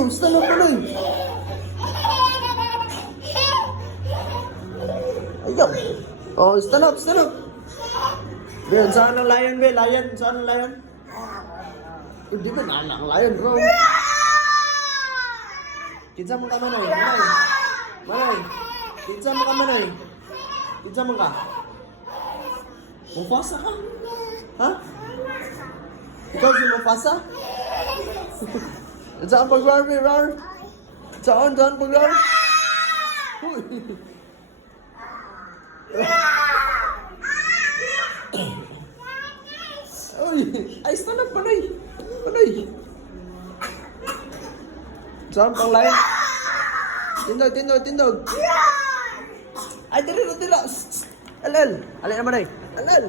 Ayaw, stand up pala eh. Ayaw. Oh, stand up, stand up. Bel, saan ang lion, Bel? Lion, saan ang lion? Hindi ba na ang lion, bro? Kinsa mo ka manoy? Manoy? Manoy? Kinsa mo ka manoy? Kinsa mo ka? Mufasa ka? Ha? Ikaw si Mufasa? Saan pag-rar, Rar? Saan pag-rar? Uy! Ay, stand up, Manoy! Manoy! Saan pang layan? Tindog, tindog, tindog! Ay, dito, dito! Alal! Alay naman ay! Alal!